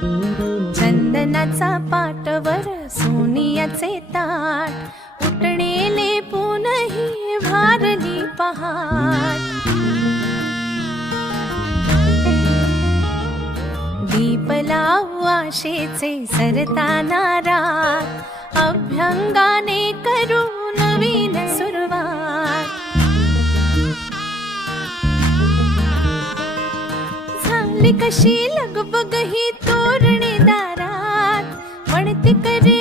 चंदनाचा पाटवर सोनियाचे ताट उठणेले पुनही भारली पहाट दीप लावू आशेचे सरताना रात अभ्यंगाने करू नवीन सुरुवात झाली कशी लगबग ही तोरणे दारात म्हणते करे